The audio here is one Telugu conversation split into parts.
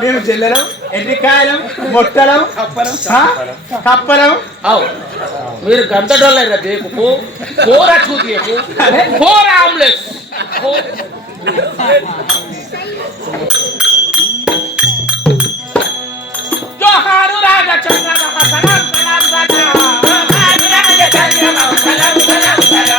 మేము జిల్లలం ఎన్నికాయలం మొట్టలం కప్పలం మీరు గంతడోళ్ళ దేకు కూర చూపు కూర ఆమ్లెట్ జోహారు రాజా చంద్ర సలాం సలాం సలాం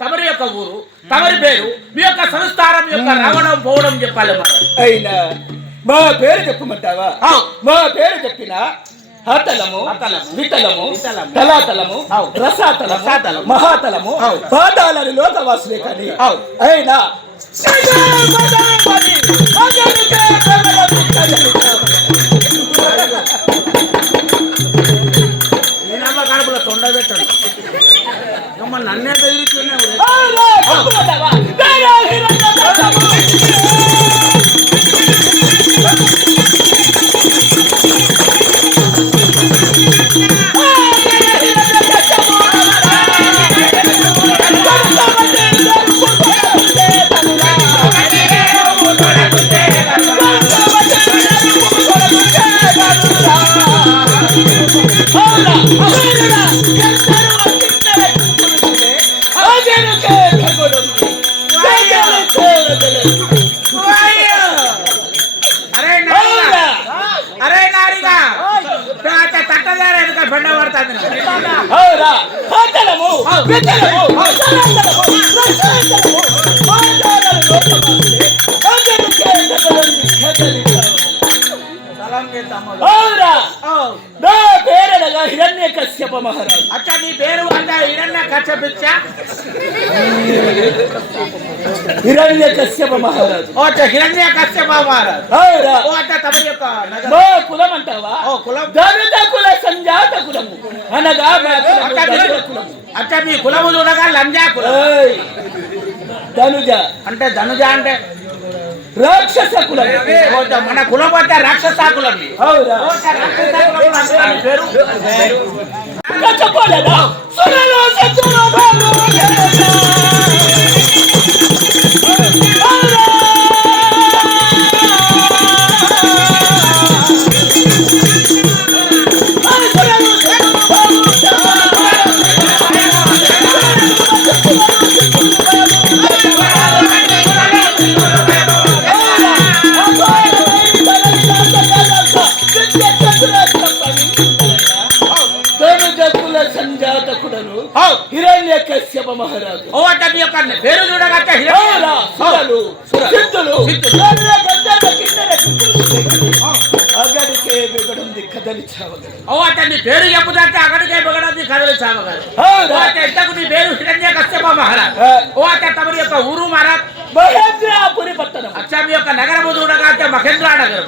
తమరి యొక్క ఊరు తమరి పేరు మీ యొక్క సంస్కారం యొక్క రావడం పోవడం చెప్పాలి అయినా మా పేరు చెప్పమంటావా మా పేరు చెప్పిన హతలము వితలము తలాతలము రసాతలము మహాతలము పాతాలని లోకవాసులే కానీ అయినా కడుపులో తొండ పెట్టండి నన్నే బెదిరిస్తున్నావు हिरण्यकश्यप महाराज अच्छा नी पेरू अंदा हिरण्यकश्यप हिरण्यकश्यप महाराज अच्छा हिरण्यकश्यप महाराज అవురా ఓ అట్ట తమరి యొక్క నగర మా కులం అంటావా ఓ కులం ధనుజ కుల సంజాత కులము అనగా మా కులం అచ్చా మీ కులము చూడగా లంజా కులం ధనుజ అంటే ధనుజ అంటే రాక్షస కులం మన కులం అంటే రాక్షస కులం అవురా రాక్షస కులం అంటే పేరు చెప్పలేదా సురలో హిరణ్యకశ్యప మహారాజు. ఓ అంటే మీ యొక్క పేరు చూడగట్టే అగడికే బిగడుంది కదలి చావగలదు. ఓ అంటే నీ పేరు చెప్పుదంటే అగడికే బిగడుంది కదలి చావగలదు. అంటే ఇంతకు నీ పేరు హిరణ్యకశ్యప మహారాజ్. ఓ అంటే తమరి యొక్క ఊరు మహారాజ్ మహేంద్రపురి పట్టణం. అచ్చా మీ యొక్క నగరము చూడగట్టే మహేంద్ర నగరం.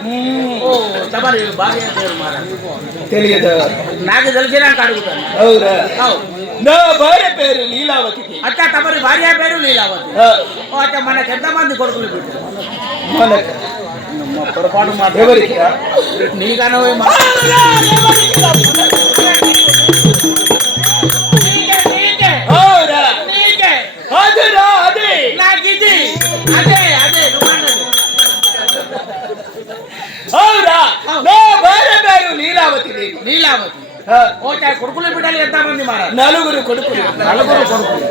ఓ తమరి భార్య పేరు మహారాజ్ తెలియదు. నాకు తెలిసినాక అడుగుతాను. అవురా? నా భార్య పేరు లీలావతి. అచ్చా తమరి భార్య పేరు లీలావతి. ఓ అంటే మనకు ఎంతమంది కొడుకులు పెట్టారు? మనకు పొరపాటు మాట ఎవరికి? నీకన్నా లీలావతి. లీలావతి. ఓకే కొడుకులు బిడ్డలు ఎంతమంది మారా? నలుగురు కొడుకులు. నలుగురు కొడుకులు.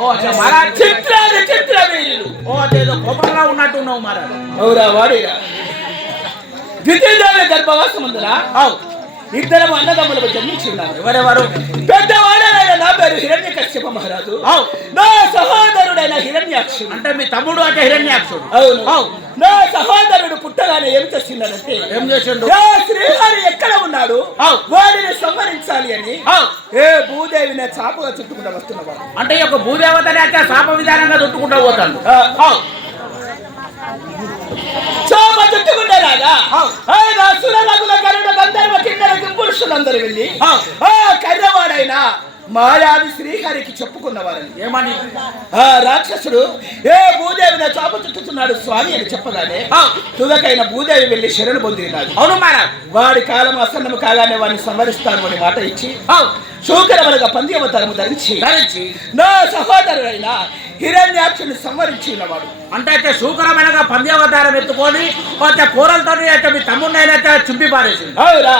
ఓ అచ్చా మారా చిత్రవీరులు. ఓ అదేదో కోపంగా ఉన్నట్టున్నావు మారా. అవురా వాడేరా? ద్వితీయ గర్భవాసం ఉందిరా. ఇద్దరు అన్నదమ్ములకు జన్మించి ఉన్నారు. ఎవరెవరు? పెద్దవాడైన నా పేరు హిరణ్యకశ్యప మహారాజు. నా సహోదరుడైన హిరణ్యాక్షుడు. అంటే మీ తమ్ముడు అంటే హిరణ్యాక్షుడు. అవును. నా సహోదరుడు పుట్టగానే ఏం చేస్తున్నాడంటే ఏం చేసిండు? శ్రీహరి ఎక్కడ ఉన్నాడు వాడిని సంహరించాలి అని ఏ భూదేవిని చాపగా చుట్టుకుంటూ వస్తున్నవాడు. అంటే ఈ యొక్క భూదేవతని అంటే శాప విధానంగా చుట్టుకుంటూ పోతాడు. చాప చుట్టుకుంటే రాగా సురలగుల గరుడ గంధర్వ కిన్నెర పురుషులందరూ వెళ్ళి కర్రవాడైనా మాయావి శ్రీహరికి చెప్పుకున్నవారని. ఏమని? రాక్షసుడు ఏ భూదేవిని చాప చుట్టుతున్నాడు స్వామి అని చెప్పగానే తుదకైన భూదేవి వెళ్లి శరణు పొందినాడు. అవును మారా. వాడి కాలం అసన్నము కాగానే వాడిని సంహరిస్తాను అని మాట ఇచ్చి శూకరములుగా పంది అవతారము ధరించి నా సహోదరుడైన హిరణ్యాక్షుని సంహరించి ఉన్నవాడు. అంటే అయితే శూకరమైనగా పంది అవతారం ఎత్తుకొని కూరలతో అయితే మీ తమ్ముడినైతే చుంపి పారేసింది. అవురా?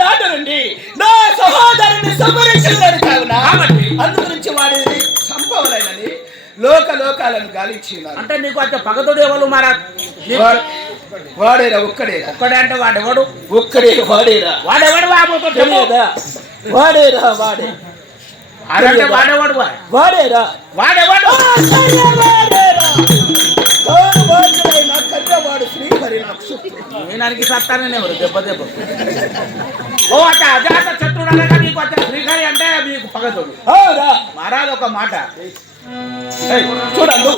నాటి నుండి నా సహోదరుని సంహరించినాడు కావున అందు గురించి వాడిని సంపవలైనని లోకాలను గాలించినారు. అంటే నీకు అంటే పగతుడు ఎవరు మారా? వాడేరా? ఒక్కడే అంటే వాడెవడు? ఒక్కడే వాడేరా? వాడెవడు? తెలియదా? వాడేరా? వాడే అరే వాడేవాడు వాడేరా? వాడేవాడు కర్రవాడు శ్రీహరి నేనానికి సత్తానే ఎవరు దెబ్బ దెబ్బ. ఓ అంటే అజాత శత్రుడు అనగా నీకు అంటే శ్రీహరి అంటే మీకు పగతుడు. అవురా? మహారాజు ఒక మాట చూడండి.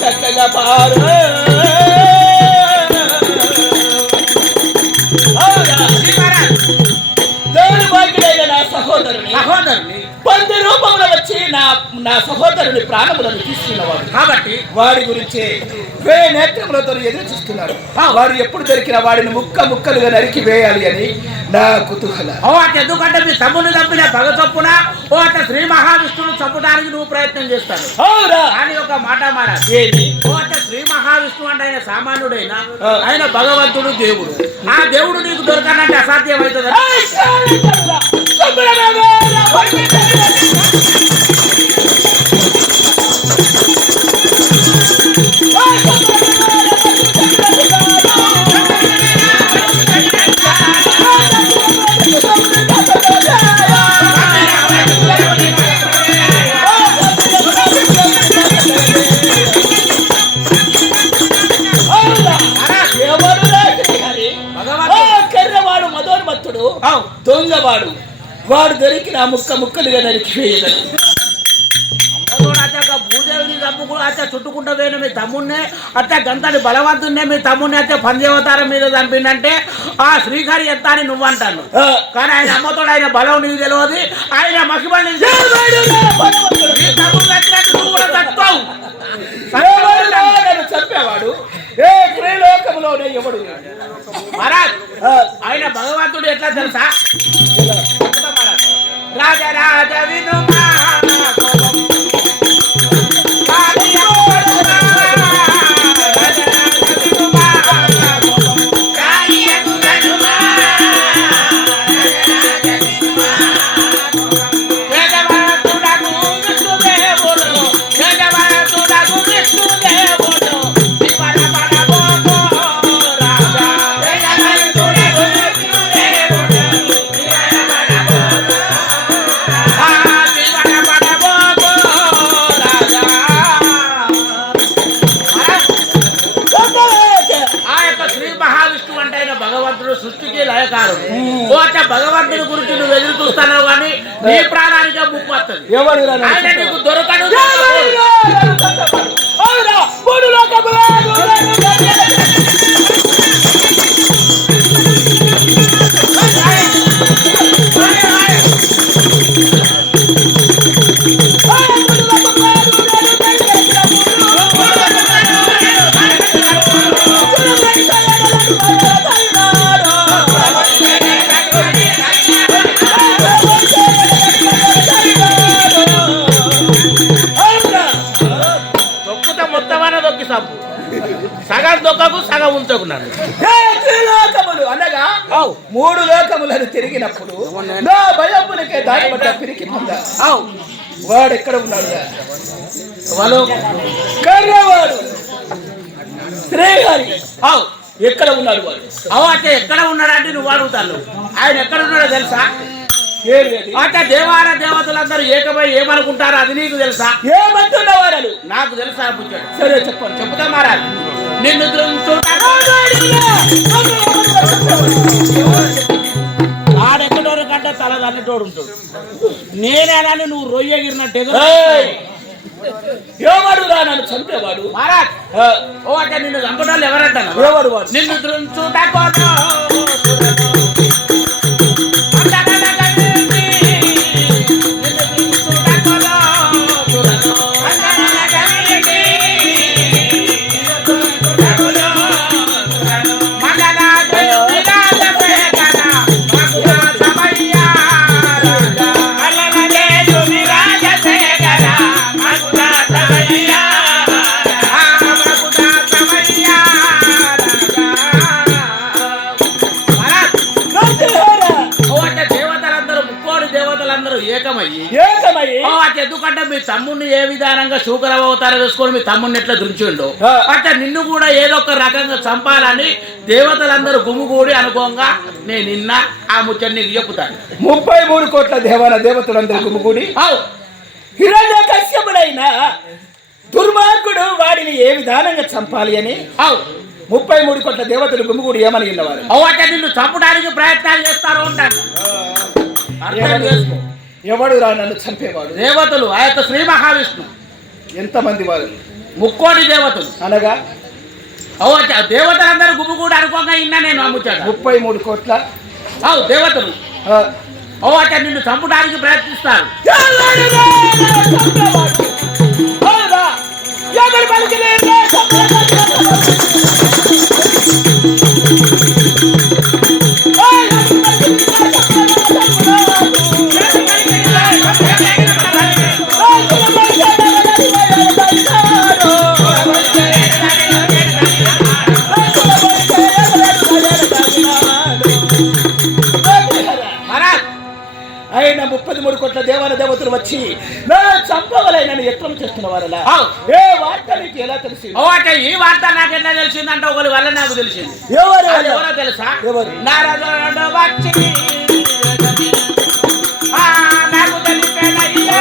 చక్కగా పారు దేవుని భాగ్యుడైన నా సహోదరుని పంది రూపంలో వచ్చి నా సహోదరుని ప్రాణములను తీసుకున్నవాడు కాబట్టి వాడి గురించే నేత్రములతో ఎదురు చూస్తున్నాడు. వాడు ఎప్పుడు దొరికిన వాడిని ముక్కలుగా నరికి వేయాలి అని నా కుతూహలం. ఎందుకంటే మీ తమ్ముని చంపిన పగ చొప్పున ఓ అంటే శ్రీ మహావిష్ణువును చంపడానికి నువ్వు ప్రయత్నం చేస్తాను. అవురా? అని ఒక మాట ఏది? ఓ అంటే శ్రీ మహావిష్ణువు అంటే ఆయన సామాన్యుడైన ఆయన భగవంతుడు దేవుడు. ఆ దేవుడు నీకు దొరకాలంటే అసాధ్యమవుతుంది. కర్రవాడు మదోన్మత్తుడు దొంగవాడు. వాడు దొరికి నా ముక్కలుగా నరికి వేయలేదు. అత్త భూదేవిని చంపుకు అత్త చుట్టుకుంటూ పోయిన మీ తమ్ముడినే అత్త గంతని బలవంతున్నే మీ తమ్ముడిని అత్త పంచవతారం మీద చంపిందంటే ఆ శ్రీహరి ఎత్త అని నువ్వు అంటాను. కానీ ఆయన అమ్మతో ఆయన బలం నీకు తెలియదు. ఆయన మహిమని తమ్ముడు వచ్చినట్టు నువ్వు కూడా తక్కువ చెప్పేవాడు ఏ త్రిలోకములోనే ఎవడు మహారాజ్. ఆయన భగవంతుడు ఎట్లా తెలుసా? రాజరాజ వినుమా సృష్టికి లయకారుడు. భగవంతుని గురించి నువ్వు ఎదురు చూస్తున్నావు కానీ నీ ప్రాణానికే ముప్పు వస్తుంది. ఆయన నీకు దొరకడు. సగం దొక్కకు సగం ఉంచుకున్నాను. అనగా 3 లోకములను తిరిగినప్పుడు నా భయములకే దారిపడ్డ పిరికి వాడు ఎక్కడ ఉన్నాడు? వాడు శ్రీహరి ఎక్కడ ఉన్నాడు? వాడు అంటే ఎక్కడ ఉన్నాడంటే నువ్వు అడుగుతాను. ఆయన ఎక్కడ ఉన్నాడో తెలుసా? అంటే దేవాల దేవతలందరూ ఏకమై ఏమనుకుంటారో అది నీకు తెలుసా? ఏమంటున్నవారు నాకు తెలుసా? సరే చెప్పండి. చెప్తా మారాలి. నిన్ను ఆడెక్కడోరు కంటే తల తల్లితోడు ఉంటాడు. నేనేనాని నువ్వు రొయ్యగిరినట్టు ఎవడు రా నన్ను చంపేవాడు? మహారాజ్ అంటే నిన్ను చంపడాలు ఎవరంటాను? ఎవడు వాడు? నిన్ను చూడకూడదు. ఎందుకంటే మీ తమ్ముడిని ఏ విధానంగా శూకర అవతారం వేసుకొని మీ తమ్ముడిని ఎట్లా దుంచిండు అంటే నిన్ను కూడా ఏదో ఒక రకంగా చంపాలని దేవతలందరూ గుమ్ముగూడి అనుకోగా నేను నిన్న ఆ ముచ్చట నీకు చెప్పుతాను. 33 కోట్ల దేవతలందరూ గుమ్ముగూడి హిరణ్యకశ్యపుడైన దుర్మార్గుడు వాడిని ఏ విధానంగా చంపాలి అని 33 కోట్ల దేవతలు గుమ్ముగూడి ఏమని విన్నవారు? అంటే నిన్ను చంపడానికి ప్రయత్నాలు చేస్తారు ఉంటాను. అర్థం చేసుకో. ఎవడు రా నన్ను చంపేవాడు? దేవతలు. ఆ యొక్క శ్రీ మహావిష్ణు. ఎంతమంది వారు? 3 కోటి దేవతలు. అనగా దేవతలందరూ గుమ్ముగూడి అనుకోగా ఇన్నా నేను అమ్ముచాడు. 33 కోట్ల దేవతలు అంటే నిన్ను చంపడానికి ప్రయత్నిస్తారు. ఆయన 33 కోట్ల దేవతలు వచ్చి చంపవలైనని యత్నం చేస్తున్న వారలా ఏ వార్త నీకు ఎలా తెలిసింది? అంటే ఈ వార్త నాకు ఎట్లా తెలిసిందంటే ఒకరి వల్ల నాకు తెలిసింది. ఎవరో తెలుసా? నారదుడు వచ్చి నాకు తెలిపేనయ్యా.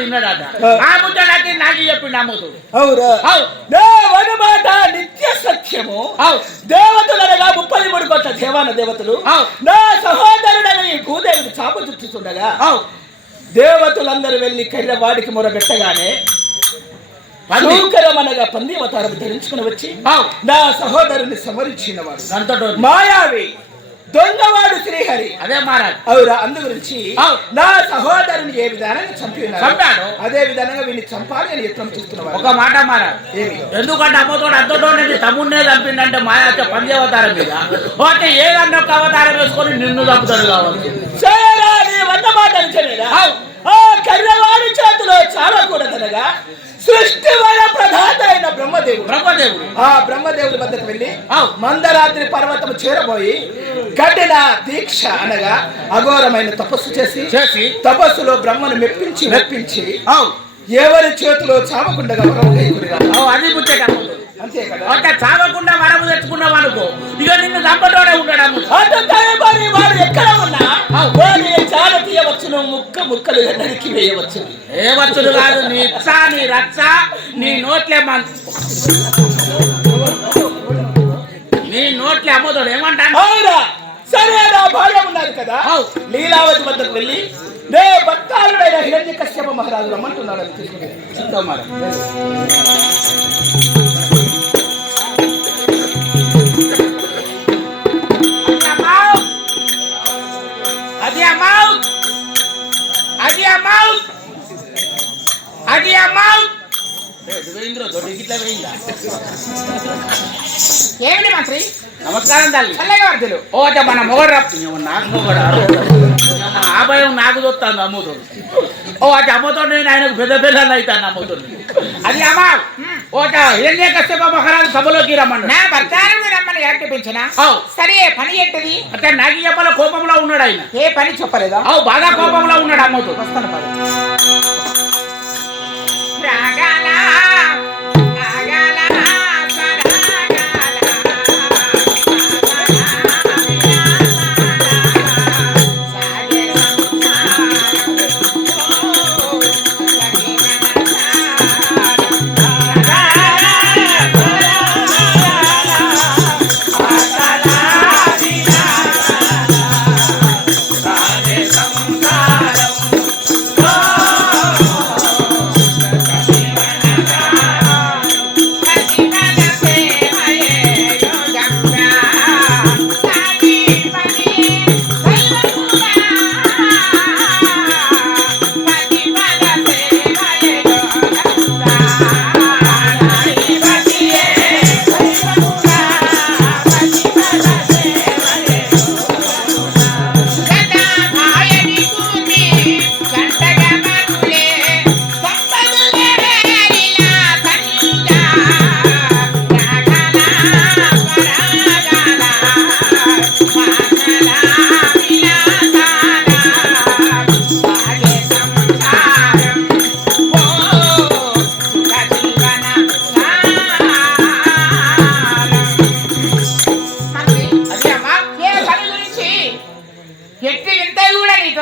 విన్నాడట ఆ ముచ్చడానికి నాకు చెప్పిండు అమ్ముతుడు అవురా మాట నిత్య సత్యము దేవతలనగా 33 కోట్ల దేవాన దేవతలు నా సహోదరుడని ఈ భూదేవిని చాప చుట్టుతుండగా దేవతలందరూ వెళ్ళి కర్రవాడికి మొరబెట్టగానే అనగా పంది అవతారం ధరించుకుని వచ్చి నా సహోదరుని సంవరించిన వాడు మాయావి దొంగవాడు శ్రీహరి అదే మహారాజ్ అవురా అందు గురించి నా సహోదరుని ఏ విధానంగా చంపాడు అదే విధానంగా వీడిని చంపాలి అని యత్నం చేస్తున్నవాడు ఒక మాట మహారాజ్ ఎందుకంటే అమ్మతోడు అంతటోనే తమ్ముడినే చంపిండంటే మాయా పంది అవతారం మీద అంటే ఏదన్నా ఒక అవతారం వేసుకొని నిన్ను చంపుతాడు కావచ్చు వంద మాట ఆ కర్రవాడి చేతిలో చాలకూడదనగా సృష్టి వర ప్రధాత అయిన బ్రహ్మదేవుడు ఆ బ్రహ్మదేవుడి వద్దకు వెళ్ళి మందరాత్రి పర్వతం చేరబోయి కఠిన దీక్ష అనగా అఘోరమైన తపస్సు చేసి తపస్సులో బ్రహ్మను మెప్పించి ఎవరి చేతిలో చావకుండగా అది ముచ్చట అంతే కదా అంటే చావకుండా వరము తెచ్చుకున్నావు అనుకో ఇక నిన్ను చంపటోడే ఉంటాడు వాడు ఎక్కడ ఉన్నా వాడి చాల తీయవచ్చును ముక్కలు నరికి వేయవచ్చు ఏ వచ్చుడు కాదు నీ ఇచ్చ నీ రచ్చ నీ నోట్లే నీ నోట్లే అమ్మతోడు ఏమంటాను అవునా సరే నా భార్య ఉన్నారు కదా లీలావతి వద్దకు వెళ్ళి నే భక్తాలుడైన హిరణ్యకశ్యప మహారాజు రమ్మంటున్నాడు అని తీసుకుని ఏమిటి మంత్రి నమస్కారం తల్లి చల్లగా వర్ధలు ఓ మన మొగడు నాకు మొగడు ఆ భయం నాకు చూస్తాను అమ్ముతుంది ఓ అటు అమ్మతో నేను ఆయనకు పెద్ద పిల్లలు అవుతాను అమ్ముతుంది అది అమ్మా ఓ హిరణ్యకశ్యప మహారాజు సభలోకి రమ్మను నా భర్తాన్ని రమ్మని ఏర్పించిన సరే పని ఏంటది అంటే నాకు చెప్పాల కోపంలో ఉన్నాడు ఆయన ఏ పని చెప్పలేదా బాగా కోపంలో ఉన్నాడు అమ్మతో వస్తాను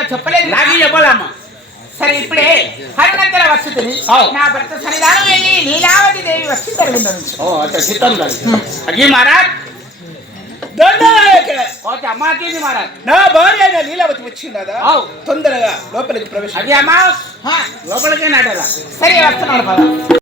చెప్పలేదు నాకు చెప్పాలమ్మా సరే ఇప్పుడే హరినంతర వస్తుంది నా భర్త సన్నిధానం వెళ్ళి లీలావతి దేవి వచ్చి జరిగింది మహారాజ్ అమ్మాకి మహారాజ్ నా భార్య అయిన లీలావతి వచ్చిందా తొందరగా లోపలికి ప్రవేశం అది అమ్మా లోపలికి నాటారా సరే వస్తున్నాడు పద